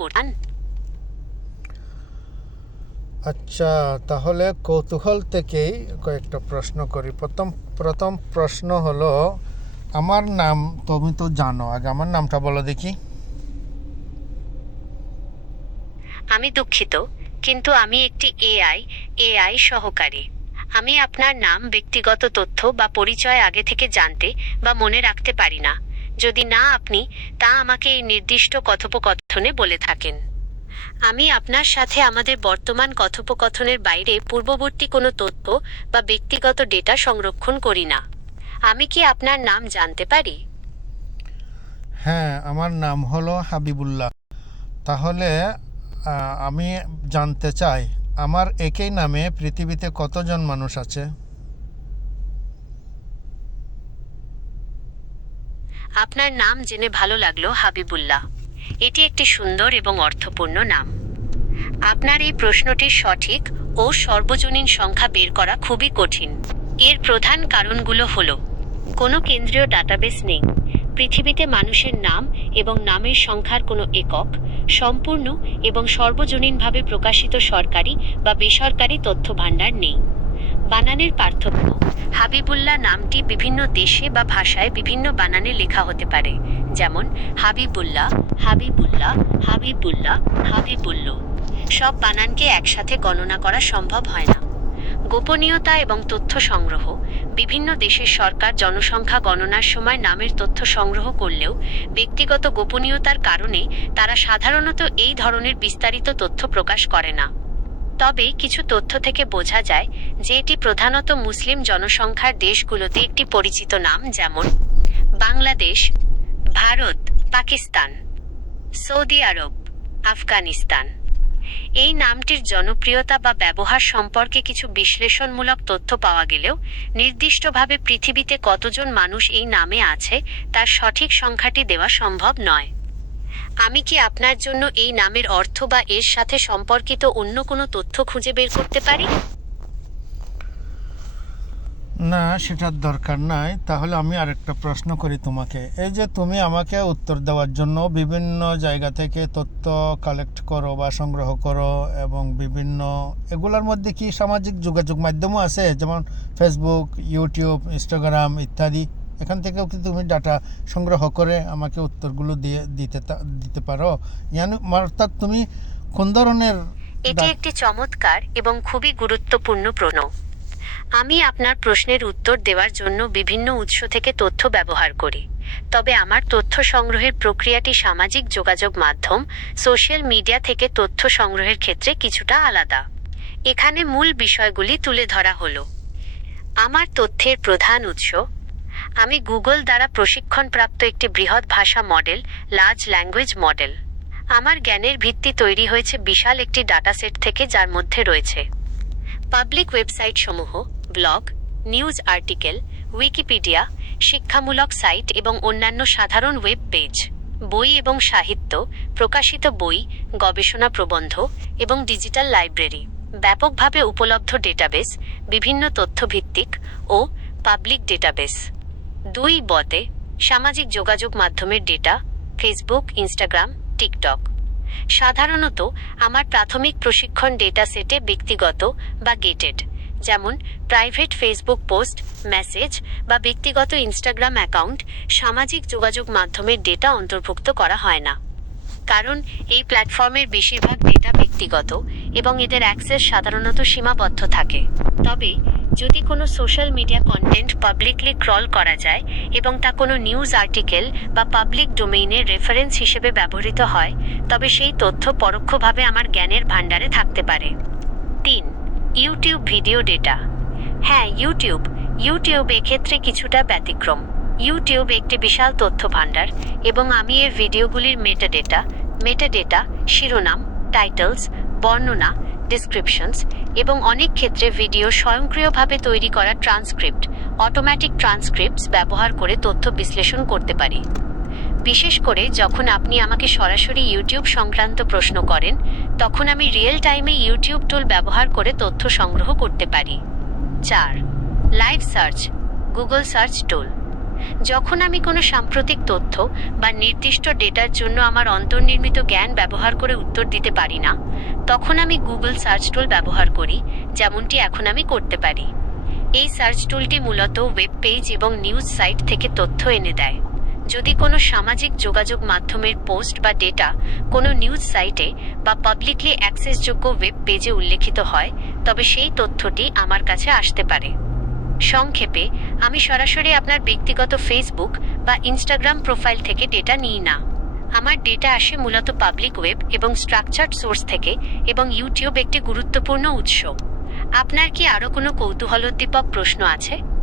করছেন। আচ্ছা, তাহলে কৌতূহল থেকেই কয়েকটা প্রশ্ন করি। প্রথম প্রশ্ন হলো, আমার নাম তুমি তো জানো, আগে আমার নামটা বলো দেখি। আমি দুঃখিত, কিন্তু আমি একটি এআই সহকারী। আমি আপনার নাম, ব্যক্তিগত তথ্য বা পরিচয় আগে থেকে জানতে বা মনে রাখতে পারি না, যদি না আপনি তা আমাকে এই নির্দিষ্ট কথোপকথনে বলে থাকেন। আমি আপনার সাথে আমাদের বর্তমান কথোপকথনের বাইরে পূর্ববর্তী কোনো তথ্য বা ব্যক্তিগত ডেটা সংরক্ষণ করি না। আমি কি আপনার নাম জানতে পারি? হ্যাঁ, আমার নাম হলো হাবিবুল্লাহ। তাহলে আমি জানতে চাই, আমার একই নামে পৃথিবীতে কতজন মানুষ আছে? আপনার নাম জেনে ভালো লাগলো, হাবিবুল্লাহ। এটি একটি সুন্দর এবং অর্থপূর্ণ নাম। আপনার এই প্রশ্নটির সঠিক ও সর্বজনীন সংখ্যা বের করা খুবই কঠিন। এর প্রধান কারণগুলো হলো: কোনো কেন্দ্রীয় ডাটাবেস নেই, পৃথিবীতে মানুষের নাম এবং নামের সংখ্যার কোনো একক, সম্পূর্ণ এবং সর্বজনীনভাবে প্রকাশিত সরকারি বা বেসরকারি তথ্য ভাণ্ডার নেই। বানানের পার্থক্য: হাবিবুল্লাহ নামটি বিভিন্ন দেশে বা ভাষায় বিভিন্ন বানানে লেখা হতে পারে, যেমন হাবিবুল্লাহ, হাবিবুল্লাহ, হাবিবুল্লাহ, হাবিবুল্লো। সব বানানকে একসাথে গণনা করা সম্ভব হয় না। গোপনীয়তা এবং তথ্য সংগ্রহ: বিভিন্ন দেশের সরকার জনসংখ্যা গণনার সময় নামের তথ্য সংগ্রহ করলেও ব্যক্তিগত গোপনীয়তার কারণে তারা সাধারণত এই ধরনের বিস্তারিত তথ্য প্রকাশ করে না। তবে কিছু তথ্য থেকে বোঝা যায় যে এটি প্রধানত মুসলিম জনসংখ্যার দেশগুলোতে একটি পরিচিত নাম, যেমন বাংলাদেশ, ভারত, পাকিস্তান, সৌদি আরব, আফগানিস্তান। এই নামটির জনপ্রিয়তা বা ব্যবহার সম্পর্কে কিছু বিশ্লেষণমূলক তথ্য পাওয়া গেলেও নির্দিষ্টভাবে পৃথিবীতে কতজন মানুষ এই নামে আছে তার সঠিক সংখ্যাটি দেওয়া সম্ভব নয়। আমি কি আপনার জন্য এই নামের অর্থ বা এর সাথে সম্পর্কিত অন্য কোনো তথ্য খুঁজে বের করতে পারি? না, সেটার দরকার নাই। তাহলে আমি আরেকটা প্রশ্ন করি তোমাকে। এই যে তুমি আমাকে উত্তর দেওয়ার জন্য বিভিন্ন জায়গা থেকে তথ্য কালেক্ট করো বা সংগ্রহ করো, এবং এগুলোর মধ্যে কি সামাজিক যোগাযোগ মাধ্যমও আছে, যেমন ফেসবুক, ইউটিউব, ইনস্টাগ্রাম ইত্যাদি? এখান থেকেও কি তুমি ডাটা সংগ্রহ করে আমাকে উত্তরগুলো দিতে পারো? অর্থাৎ তুমি কোন ধরনের এটি একটি চমৎকার এবং খুবই গুরুত্বপূর্ণ প্রশ্ন। আমি আপনার প্রশ্নের উত্তর দেওয়ার জন্য বিভিন্ন উৎস থেকে তথ্য ব্যবহার করি, তবে আমার তথ্য সংগ্রহের প্রক্রিয়াটি সামাজিক যোগাযোগ মাধ্যম, সোশ্যাল মিডিয়া থেকে তথ্য সংগ্রহের ক্ষেত্রে কিছুটা আলাদা। এখানে মূল বিষয়গুলি তুলে ধরা হলো: আমার তথ্যের প্রধান উৎস: আমি গুগল দ্বারা প্রশিক্ষণপ্রাপ্ত একটি বৃহৎ ভাষা মডেল, লার্জ ল্যাঙ্গুয়েজ মডেল। আমার জ্ঞানের ভিত্তি তৈরি হয়েছে বিশাল একটি ডাটাসেট থেকে, যার মধ্যে রয়েছে পাবলিক ওয়েবসাইট সমূহ, ব্লগ, নিউজ আর্টিকেল, উইকিপিডিয়া, শিক্ষামূলক সাইট এবং অন্যান্য সাধারণ ওয়েব পেজ, বই এবং সাহিত্য, প্রকাশিত বই, গবেষণা প্রবন্ধ এবং ডিজিটাল লাইব্রেরি, ব্যাপকভাবে উপলব্ধ ডেটাবেস, বিভিন্ন তথ্যভিত্তিক ও পাবলিক ডেটাবেস। বতে সামাজিক যোগাযোগ মাধ্যমের ডেটা: ফেসবুক, ইনস্টাগ্রাম, টিকটক। সাধারণত আমার প্রাথমিক প্রশিক্ষণ ডেটা সেটে ব্যক্তিগত বা গেটেড, যেমন প্রাইভেট ফেসবুক পোস্ট, মেসেজ বা ব্যক্তিগত ইনস্টাগ্রাম অ্যাকাউন্ট, সামাজিক যোগাযোগ মাধ্যমের ডেটা অন্তর্ভুক্ত করা হয় না, কারণ এই প্ল্যাটফর্মের বেশিরভাগ ডেটা ব্যক্তিগত এবং এদের অ্যাক্সেস সাধারণত সীমাবদ্ধ থাকে। তবে যদি কোনো social media content publicly crawl করা যায় এবং তা কোনো নিউজ আর্টিকেল বা পাবলিক ডোমেইনের রেফারেন্স হিসেবে ব্যবহৃত হয়, তবে সেই তথ্য পরোক্ষভাবে আমার জ্ঞানের ভাণ্ডারে থাকতে পারে। YouTube video data. হ্যাঁ, ইউটিউব এক্ষেত্রে কিছুটা ব্যতিক্রম। ইউটিউব একটি বিশাল তথ্য ভাণ্ডার এবং আমি এর ভিডিওগুলির মেটাডেটা, শিরোনাম, টাইটেলস, বর্ণনা, ডিসক্রিপশনস এবং অনেক ক্ষেত্রে ভিডিও স্বয়ংক্রিয়ভাবে তৈরি করা ট্রান্সক্রিপ্ট, অটোমেটিক ট্রান্সক্রিপ্টস ব্যবহার করে তথ্য বিশ্লেষণ করতে পারি। বিশেষ করে যখন আপনি আমাকে সরাসরি ইউটিউব সংক্রান্ত প্রশ্ন করেন, তখন আমি রিয়েল টাইমে ইউটিউব টুল ব্যবহার করে তথ্য সংগ্রহ করতে পারি। লাইভ সার্চ, গুগল সার্চ টুল। যখন আমি কোনো সাম্প্রতিক তথ্য বা নির্দিষ্ট ডেটার জন্য আমার অন্তর্নির্মিত জ্ঞান ব্যবহার করে উত্তর দিতে পারি না, তখন আমি গুগল সার্চ টুল ব্যবহার করি, যেমনটি এখন আমি করতে পারি। এই সার্চ টুলটি মূলত ওয়েব পেজ এবং নিউজ সাইট থেকে তথ্য এনে দেয়। যদি কোনো সামাজিক যোগাযোগ মাধ্যমের পোস্ট বা ডেটা কোনো নিউজ সাইটে বা পাবলিকলি অ্যাক্সেসযোগ্য ওয়েব পেজে উল্লেখিত হয়, তবে সেই তথ্যটি আমার কাছে আসতে পারে। সংক্ষেপে, আমি সরাসরি আপনার ব্যক্তিগত ফেসবুক বা ইনস্টাগ্রাম প্রোফাইল থেকে ডেটা নিই না। আমার ডেটা আসে মূলত পাবলিক ওয়েব এবং স্ট্রাকচার্ড সোর্স থেকে, এবং ইউটিউব একটি গুরুত্বপূর্ণ উৎস। আপনার কি আরও কোনো কৌতূহলোদ্দীপক প্রশ্ন আছে?